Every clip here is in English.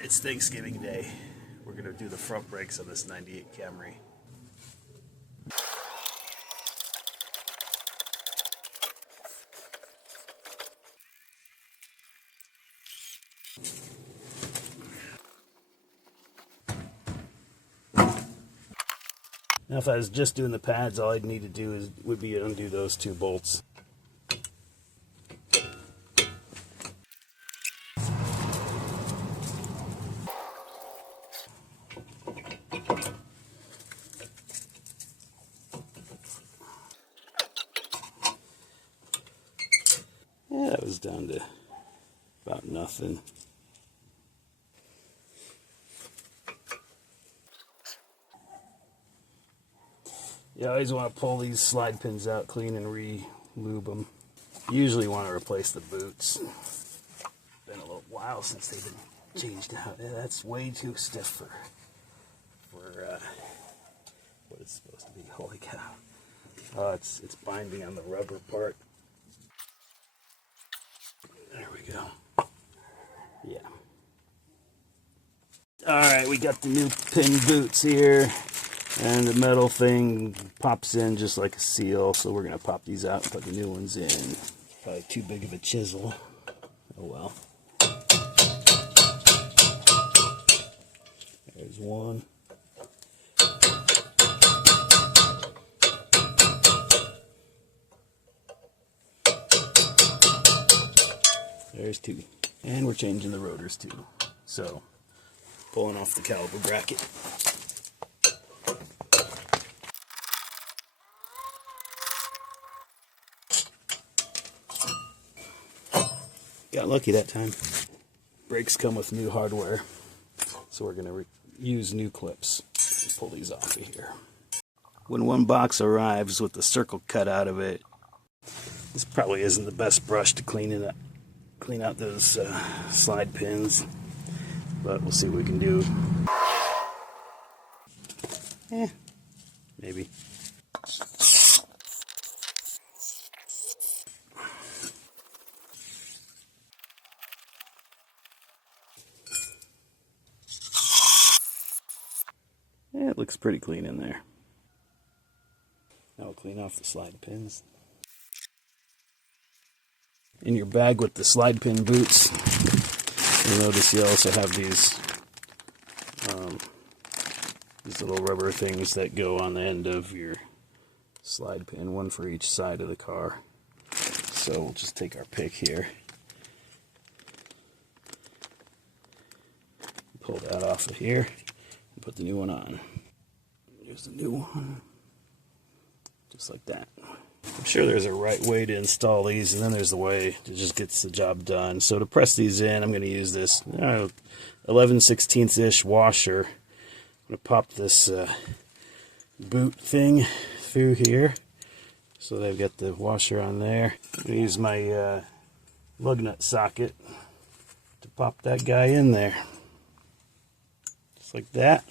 It's Thanksgiving Day. We're going to do the front brakes on this 98 Camry. Now if I was just doing the pads, all I'd need to do would be undo those two bolts. Yeah, that was down to about nothing. You always want to pull these slide pins out clean and re-lube them. You usually want to replace the boots. Been a little while since they've been changed out. Yeah, that's way too stiff for what it's supposed to be. Holy cow. Oh, it's binding on the rubber part. There we go. Yeah. Alright, we got the new pin boots here. And the metal thing pops in just like a seal, so we're going to pop these out and put the new ones in. Probably too big of a chisel. Oh well. There's one. There's two. And we're changing the rotors too. So, pulling off the caliper bracket. Got lucky that time. Brakes come with new hardware, so we're going to use new clips and pull these off of here. When one box arrives with the circle cut out of it, this probably isn't the best brush to clean out those slide pins, but we'll see what we can do. Maybe. Yeah, it looks pretty clean in there. Now we'll clean off the slide pins. In your bag with the slide pin boots, you'll notice you also have these little rubber things that go on the end of your slide pin, one for each side of the car. So we'll just take our pick here. Pull that off of here and put the new one on. Here's the new one. Just like that. I'm sure there's a right way to install these, and then there's the way that just gets the job done. So to press these in, I'm going to use this 11/16-ish washer. I'm going to pop this boot thing through here so that I've got the washer on there. I'm going to use my lug nut socket to pop that guy in there. Just like that.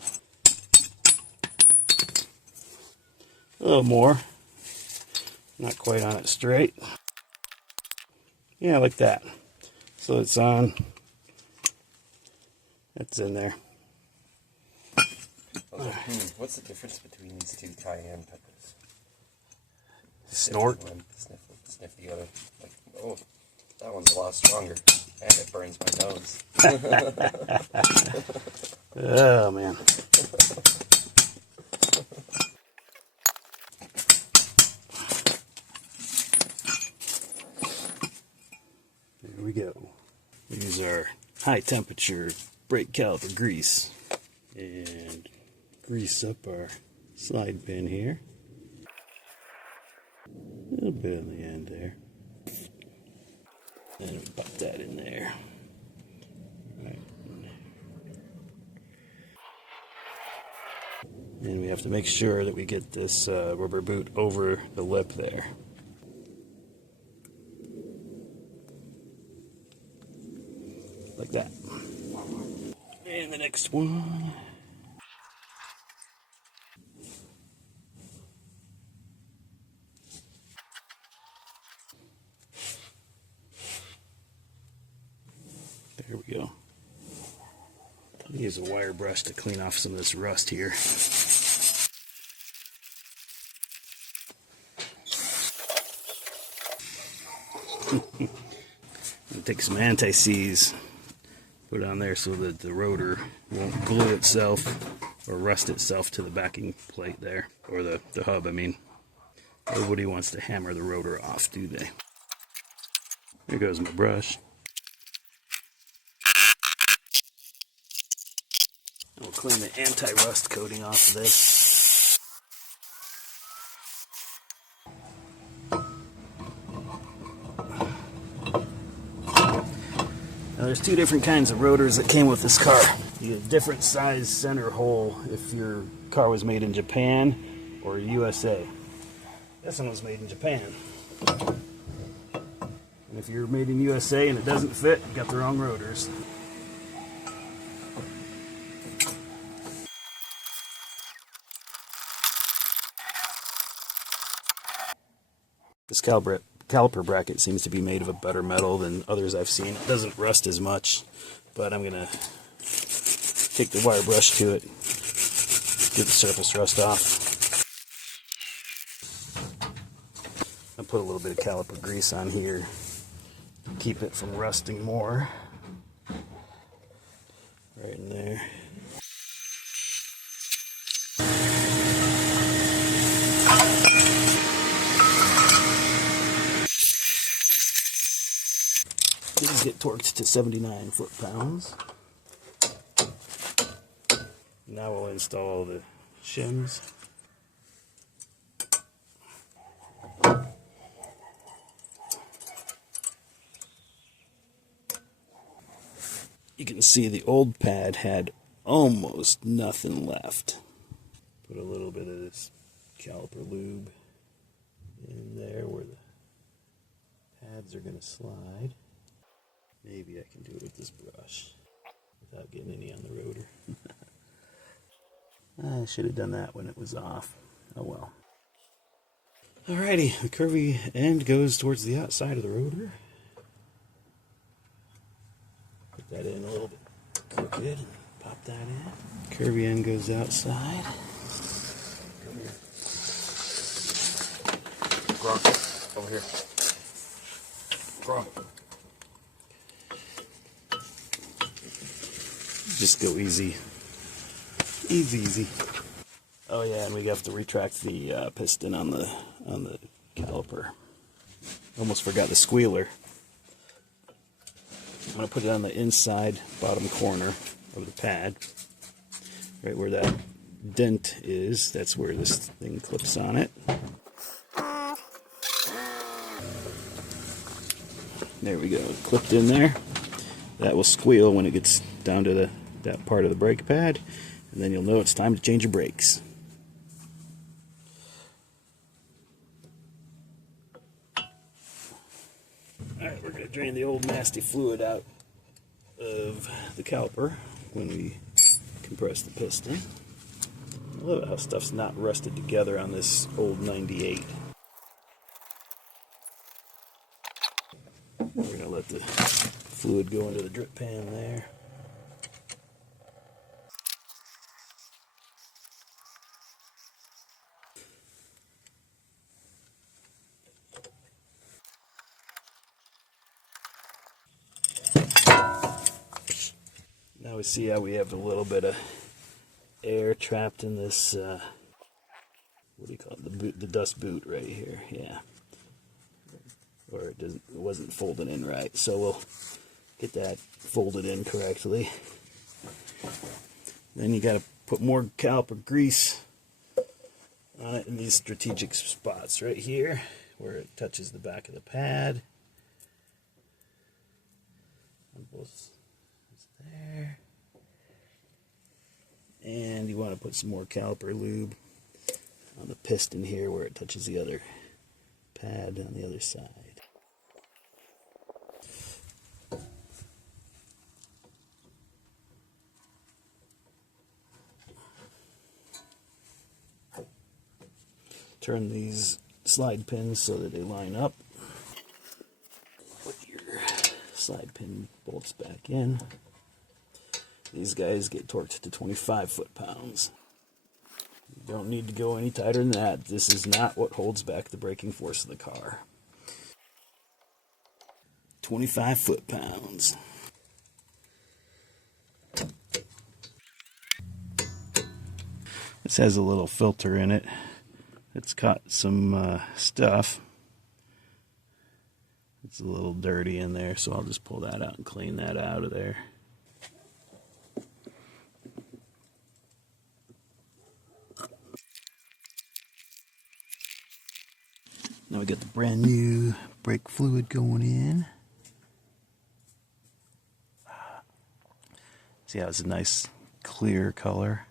A little more. Not quite on it straight. Yeah, like that. So it's on. It's in there. What's the difference between these two cayenne peppers? Snort. One, sniff the other. Like, oh, that one's a lot stronger, and it burns my nose. Oh man. There we go. Use our high temperature brake caliper grease and grease up our slide pin here. A little bit on the end there. And we pop that in there. Right. And we have to make sure that we get this rubber boot over the lip there. Like that. And the next one. There we go. Use a wire brush to clean off some of this rust here. Take some anti-seize, put it on there so that the rotor won't glue itself or rust itself to the backing plate there, or the hub, I mean. Nobody wants to hammer the rotor off, do they? There goes my brush. We'll clean the anti-rust coating off of this. Now there's two different kinds of rotors that came with this car. You get a different size center hole if your car was made in Japan or USA. This one was made in Japan. And if you're made in USA and it doesn't fit, you got the wrong rotors. This caliper bracket seems to be made of a better metal than others I've seen. It doesn't rust as much, but I'm gonna take the wire brush to it, get the surface rust off. I'll put a little bit of caliper grease on here to keep it from rusting more. Right in there. These get torqued to 79 foot-pounds. Now we'll install the shims. You can see the old pad had almost nothing left. Put a little bit of this caliper lube in there where the pads are going to slide. Maybe I can do it with this brush without getting any on the rotor. I should have done that when it was off. Oh well. Alrighty, the curvy end goes towards the outside of the rotor. Put that in a little bit crooked and pop that in. Curvy end goes outside. Come here. Gronk, over here. Gronk. Just go easy. Easy. Oh yeah, and we have to retract the piston on the caliper. Almost forgot the squealer. I'm going to put it on the inside bottom corner of the pad. Right where that dent is, that's where this thing clips on it. There we go, clipped in there. That will squeal when it gets down to that part of the brake pad, and then you'll know it's time to change your brakes. Alright, we're going to drain the old nasty fluid out of the caliper when we compress the piston. I love how stuff's not rusted together on this old 98. We're going to let the fluid go into the drip pan there. Now we see how we have a little bit of air trapped in this, what do you call it, the dust boot right here, yeah. Or it wasn't folded in right, so we'll get that folded in correctly. Then you got to put more caliper grease on it in these strategic spots right here where it touches the back of the pad. On both there. And you want to put some more caliper lube on the piston here where it touches the other pad on the other side. Turn these slide pins so that they line up. Put your slide pin bolts back in. These guys get torqued to 25 foot-pounds. You don't need to go any tighter than that. This is not what holds back the braking force of the car. 25 foot-pounds. This has a little filter in it. It's caught some stuff. It's a little dirty in there, so I'll just pull that out and clean that out of there. Now we got the brand new brake fluid going in. See how it's a nice clear color.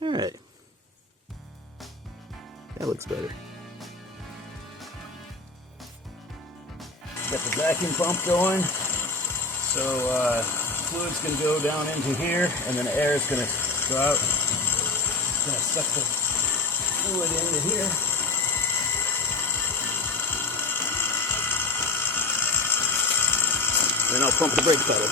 Alright. That looks better. Got the vacuum pump going. So fluid's going to go down into here, and then air is going to go out. It's going to suck the fluid into here. Then I'll pump the brake pedal.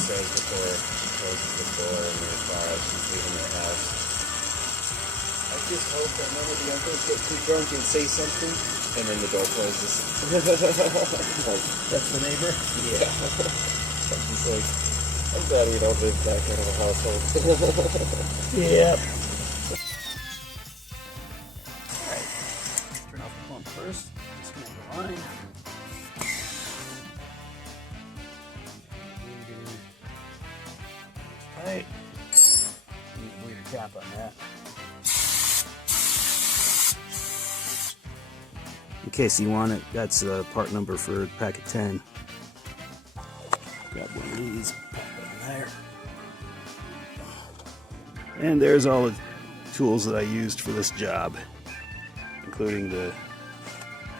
Says before she closes the door in your car, she's leaving your house. I just hope that none of the uncles get too drunk and say something, and then the door closes. That's the neighbor? Yeah. She's like, I'm glad we don't live that kind of a household. Yep. Alright, turn off the pump first. Disconnect the line. Alright. Need a bleeder cap on that. In case you want it, that's the part number for packet 10. Grab one of these, pop it in there. And there's all the tools that I used for this job, including the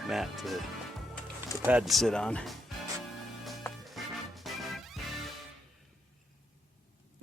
mat, the pad to sit on.